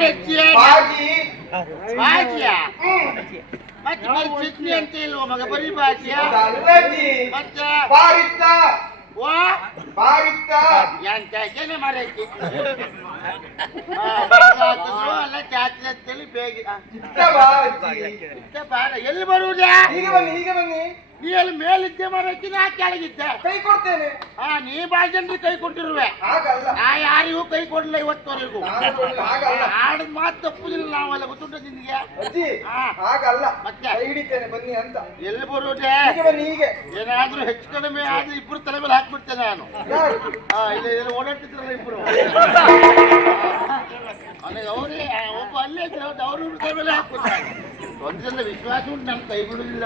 ಮಾರಜ್ಜಿ ಬಾಜಿ ಬಾಜಿಯ ಹ್ಮ್ ಮತ್ತೆ ಬರೀ ಚಟ್ನಿ ಅಂತ ಇಲ್ವ ಮಗ ಬರೀ ಬಾಜಿಯ ಅದಲ್ಲಜಿ ಮತ್ತೆ ಬಾರಿತ್ತ ವಾ ಬಾರಿತ್ತ ಎಂತ ಏನೇ ಮಾರಜ್ಜಿ ಅಲ್ಲ ಜಾತ್ರೆ ಅಂತೇಳಿ ಬೇಗ ಇತ್ತ ಬಾಜಿ ಇಷ್ಟ ಬಾರ ಎಲ್ಲಿ ಬರುವುದೇ ಹೀಗೆ ಬನ್ನಿ ಹೀಗೆ ಬನ್ನಿ ನೀ ಅಲ್ಲಿ ಮೇಲಿದ್ದೆ ಮಾರಜ್ಜಿ ನಾ ಕೆಳಗಿದ್ದೆ. ಕೈ ಕೊಡ್ತೇನೆ. ಹಾ ನೀ ಬಾಳ ಜನರಿಗೆ ಕೈ ಕೊಟ್ಟಿರುವೆ. ಹಾಗಲ್ಲ. ನಾ ಯಾರಿಗೂ ಕೈ ಕೊಡಲಿಲ್ಲ ಇವತ್ತವರೆಗೂ. ನಾನು ಕೊಡ್ಲಿಲ್ಲ, ಹಾಗಲ್ಲ. ಆಡದ್ ಮಾತು ತಪ್ಪುದಿಲ್ಲ ನಾವೆಲ್ಲ ಗೊತ್ತುಂಟ ನಿನ್ಗೆ ಅಜ್ಜಿ ಹಾ. ಹಾಗಲ್ಲ. ಮತ್ತೆ? ಕೈ ಹಿಡಿತೇನೆ ಬನ್ನಿ ಅಂತ. ಎಲ್ಲಿ ಬರುವುದೇ ಹೀಗೆ ಬನ್ನಿ ಹೀಗೆ. ಏನಾದ್ರೂ ಹೆಚ್ಚು ಕಡಿಮೆ ಆದ್ರೆ ಇಬ್ರು ತಲೆ ಮೇಲೆ ಹಾಕ್ಬಿಡ್ತೇನೆ ನಾನು. ಯಾರು? ಹಾ ಇಲ್ಲಿ ಇಲ್ಲಿ ಓಡಾಡ್ತಿದ್ರಲ್ಲ ಇಬ್ರು. ಅವರೇ ಒಬ್ಬ ಅಲ್ಲೇ ಇದ್ರೆ ಅವ್ರು ಇವ್ರ ತಲೆ ಮೇಲೆ ಹಾಕ್ಬಿಡ್ತಾರೆ. ಒಂದ್ಸಲ ವಿಶ್ವಾಸ ಉಂಟು ನನ್ನ ಕೈ ಬಿಡುದಿಲ್ಲ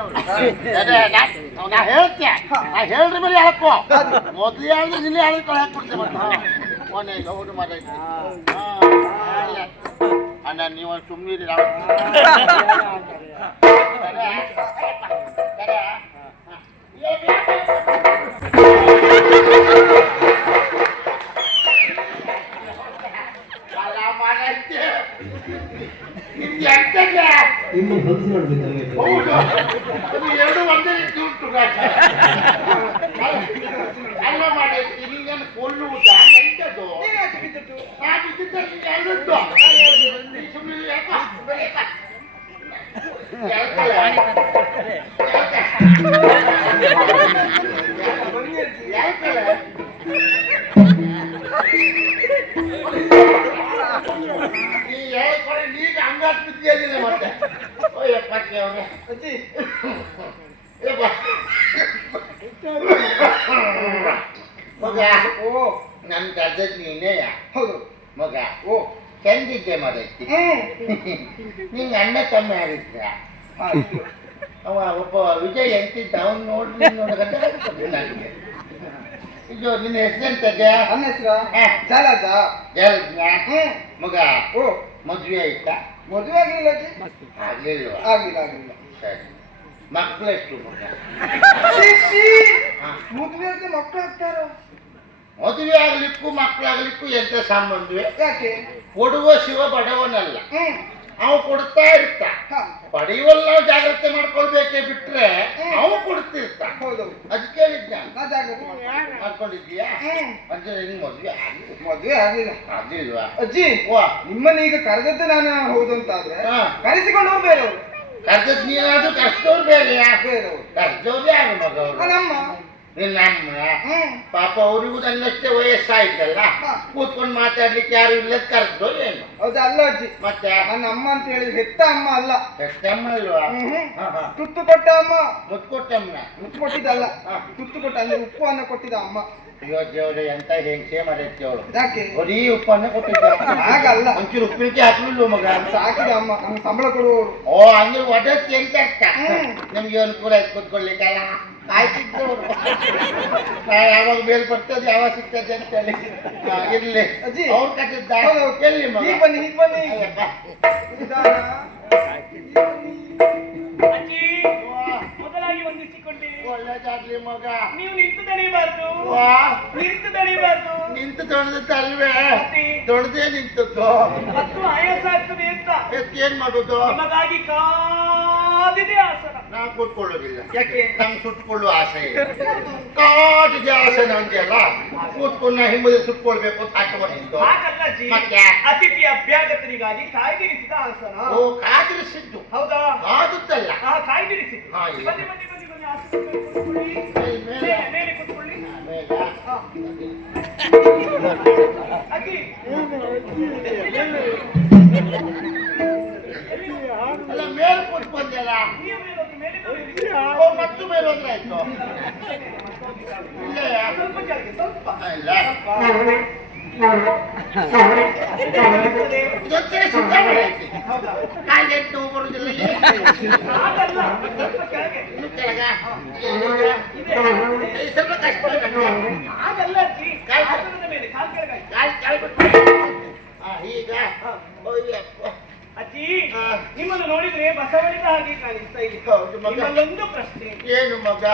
ನಾ ಹೇಳ್ತೆ ನಾ ಹೇಳ್ರಿ ಮೇಲೆ ಹಾಕೋ ಮೊದ್ಲು ಹೇಳಿದ್ರೆ ನಿನ್ನೆ ಹೇಳಿದ್ರೆ ಹಾಕ್ಬಿಡ್ತೆ ಮತ್ತೆ ಮೊನ್ನೆ ಗೌಡು ಮಾತಾಡ್ತೀನಿ ಅಣ್ಣ ನೀವು ಸುಮ್ಮನಿರಿ ನಾವು ಅಲ್ಲ ಮಾಡಕ್ಕೆ ಇನ್ನು ಹೊಲಸು ಮಾಡ್ಬೇಕು ಹೌದು ಅದು ಎರಡು ಒಂದೇ ರೀತಿ ಉಂಟು ಗಾಟ. ಅಲ್ಲ ಮಾಡಿ ಬಿದ್ದದ್ದು? ನೀನು ನೀ ಸುಮ್ಮನೆ ಯಾಕ? ಹೇಳ್ತಾಳೆ. ಬನ್ನಿ ಅಜ್ಜಿ ಹೇಳ್ತಾಳೆ. ನೀ ಮತ್ತೆ ಓ ಅವ್ರೆ. ಅಜ್ಜಿ ಮಗ ಓ ನನ್ ಗದ್ದದ್ ನೀನೇ ಹೌದು. ಮಗ ಓ ಚಂದಿದ್ದೆ ಮರೈತಿ ನಿಂಗೆ ಅಣ್ಣ ತಮ್ಮ ಯಾರಿದ್ರ? ಅವ ಒಬ್ಬ ವಿಜಯ್ ಎಂತಿದ್ದ ಅವ್ನು ನೋಡಿ ನೋಡಕತ್ತೆ ನನಗೆ. ಇದು ನಿನ್ನ ಹೆಸರು ಎಂತದ್ದೆ? ಹೆಸರ? ಹೆಸರು ಮಗ ಓ ಮದ್ವೆ ಆಯ್ತಾ? ಮದುವೆ ಆಗಲಿಲ್ಲ ಆಗಲಿಲ್ಲ. ಆಗಿಲ್ಲ ಆಗಿಲ್ಲ ಸರಿ. ಮಕ್ಕಳೆಷ್ಟು ಎಷ್ಟು. ಮದುವೆ ಆಗಿ ಮಕ್ಕಳು ಆಗ್ತಾರ ಮದುವೆ ಆಗ್ಲಿಕ್ಕೂ ಮಕ್ಕಳಾಗ್ಲಿಕ್ಕೂ ಎಂತ ಸಂಬಂಧವೇ? ಯಾಕೆ? ಕೊಡುವ ಶಿವ ಬಡವನಲ್ಲ. ಅವ ಕೊಡ್ತಾ ಇರ್ತ. ಹಾ ಪಡೆಯುವಲ್ಲಿ ನಾವು ಜಾಗ್ರತೆ ಮಾಡ್ಕೊಳ್ಬೇಕೆ ಬಿಟ್ರೆ ಹ್ಮ್ ಅಂದ್ರೆ ನಿನ್ ಮದ್ವೆ ಮದುವೆ ಆಗ್ಲಿಲ್ಲ ಅಜ್ಜಿ ವಾ. ನಿಮ್ಮನ್ನ ಈಗ ಕರೆದದ್ದು ನಾನು ಹೌದಂತಾದ್ರೆ ಅಂತ ಆದ್ರೆ ಹಾ. ಕರೆಸಿಕೊಂಡು ಬೇರೆಯವರು. ಕರ್ದದ್ ನೀನಾದ್ರೂ ಕರ್ಸೋರು ಬೇರೆಯಾ? ಬೇರೆಯವರು. ಕರ್ಸೋರು ಯಾರು ಮಗ ಆ, ಅವರು ನಮ್ಮ ಅಮ್ಮ ಪಾಪ ಅವರಿಗೂ ನನ್ನಷ್ಟೇ ವಯಸ್ಸಾಯ್ತಲ್ಲ. ಕೂತ್ಕೊಂಡು ಮಾತಾಡ್ಲಿಕ್ಕೆ ಯಾರು ಇಲ್ಲ ಕರೆದು ಏನು? ಅಲ್ಲ ಅಜ್ಜಿ. ಮತ್ತೆ? ನನ್ನ ಅಮ್ಮ ಅಂತ ಹೇಳಿದ್ರೆ ಹೆತ್ತ ಅಮ್ಮ ಅಲ್ಲ. ಎಷ್ಟಮ್ಮ ಅಲ್ವಾ? ತುತ್ತು ಕೊಟ್ಟ ಅಮ್ಮ. ಮುತ್ಕೊಟ್ಟಮ್ಮನ ಮುತ್ತು ಕೊಟ್ಟಿದ್ದಲ್ಲ. ತುತ್ತು ಕೊಟ್ಟ ಅಂದ್ರೆ ಉಪ್ಪು ಅನ್ನ ಕೊಟ್ಟಿದ್ದ ಅಮ್ಮ. ಅಯ್ಯೋ ದೇವ್ರೆ ಎಂತ ಹೆಂಗ್ಸೇ ಮಾಡೈತಿ ಅವಳು. ಯಾಕೆ? ಬರೀ ಉಪ್ಪನ್ನ ಕೊಟ್ಟಿದ್ದ. ಹಾಗಲ್ಲ. ಒಂಚೂರು ಉಪ್ಪಿನಕಾಯಿ ಹಾಕ್ಲಿಲ್ಲ ಮಗ. ಸಾಕಿದ ಅಮ್ಮ. ನಮ್ಗೆ ಸಂಬಳ ಕೊಡುವವರು. ಓ ಅಂದ್ರೆ ಒಡಕ್ಕೆ ಎಂತ ಅರ್ಥ? ನಿಮ್ಗೆ ನಮ್ಗೆ ಅನುಕೂಲ ಆಯ್ತು ಕೂತ್ಕೊಳ್ಳಿಕ್ಕಲ್ಲ. ನಾ ಯಾವಾಗ ಮೇಲ್ ಬರ್ತದೆ ಯಾವಾಗ ಸಿಗ್ತದೆ ಅಂತ ಹೇಳಿ. ಹಾ, ಇರ್ಲಿ. ಅಜ್ಜಿ. ಅವ್ರು ಕಟ್ಟಿದ್ದ. ಎಲ್ಲಿ ಮಗ. ಹೀಗ್ ಬನ್ನಿ ಹೀಗ್ ಬನ್ನಿ. ಅಯ್ಯಪ್ಪ. ನಿಧಾನ. ಅಜ್ಜಿ ಮೊದಲಾಗಿ ವಂದಿಸಿಕೊಂಡೆ. ಒಳ್ಳೇದಾಗ್ಲಿ ಮಗ. ನೀವು ನಿಂತು ವಾ. ನಿಂತು ನಿಂತು ಅಲ್ವೇ ಮತ್ತೆ? ತೊಳೆದೇ ನಿಂತದ್ದು. ಮತ್ತು ಆಯಾಸ ಆಗ್ತದೆ ಅಂತ. ಅದಕ್ಕೆ ಏನ್ ಮಾಡುದು? ನಿಮಗಾಗಿ ಕಾದಿದೆ ಆಸನ ನಾವು ಕೂತ್ಕೊಳ್ಳೋದಿಲ್ಲ. ಯಾಕೆ? ನಮ್ಗೆ ಸುಟ್ಕೊಳ್ಳುವ ಆಸೆ ಇದೆ. ಕಾಟಿಗೆ ಆಸೆ ನಮ್ಗೆಲ್ಲ ಕೂತ್ಕೊಂಡು ನಾ ಹಿಂಬದಿ ಸುಟ್ಕೊಳ್ಬೇಕು ಅಂತ ಹಾಕಿಕೊಂಡಿದ್ದು ಹಾಗಲ್ಲ ಅಜ್ಜಿ. ಮತ್ತೆ? ಅತಿಥಿ ಅಭ್ಯಾಗತರಿಗಾಗಿ ಕಾಯ್ದಿರಿಸಿದ ಆಸನ. ಓ ಕಾದಿರಿಸಿದ್ದು ಹೌದಾ? ಕಾದುತ್ತಲ್ಲ ಆ ಕಾಯ್ದಿರಿಸಿದ್ದು. ಹಾ, ಇದೆ. ಬನ್ನಿ ಬನ್ನಿ ಬನ್ನಿ ಬನ್ನಿ ಆಸನದ ಮೇಲೆ ಕೂತ್ಕೊಳ್ಳಿ. ಮೇಲೆ. ಮೇಲೆ ಮೇಲೆ ಕೂತ್ಕೊಳ್ಳಿ. ಆಮೇಲೆ ಹಾ. ಅಜ್ಜಿ. ಕೂತ್ಕೊಂಡೆಲ್ಲ ನೀವು ಮೇಲೆ ಹೋಗಿ, ಮೇಲೆ ಹೋಗಿ. ಓ ಮತ್ತು ಮೇಲೆ ಹೋದ್ರೆ ಆಯ್ತು ಇಲ್ಲ ಸ್ವಲ್ಪ ಜಾಗ ಸ್ವಲ್ಪ ಇಲ್ಲ ಇರ್ತದೆ. ಇದೊಂಥರ ಸುಖ ಮಾಡೈತಿ ಕಾಲಿಗೆ ನೋವು ಬರುದಿಲ್ಲ ಏನು ಹಾಗಲ್ಲ ಸ್ವಲ್ಪ ಕೆಳಗೆ ಇನ್ನು ಕೆಳಗ ಈ ಸ್ವಲ್ಪ ಕಷ್ಟ ನನಗೆ. ಹಾಗಲ್ಲ ಅಜ್ಜಿ ಕಾಲ್- ಆಸನದ ಮೇಲೆ ಕಾಲ್ ಕೆಳಗಾಯ್ತು ಕಾಲ್ ಕೆಳಗೆ ನಿಮ್ಮನ್ನು ನೋಡಿದ್ರೆ ಬಸವಳಿದ ಹಾಗೆ ಕಾಣಿಸ್ತಾ ಇದೆ. ನಿಮ್ಮಲ್ಲೊಂದು ಪ್ರಶ್ನೆ. ಏನು ಮಗ?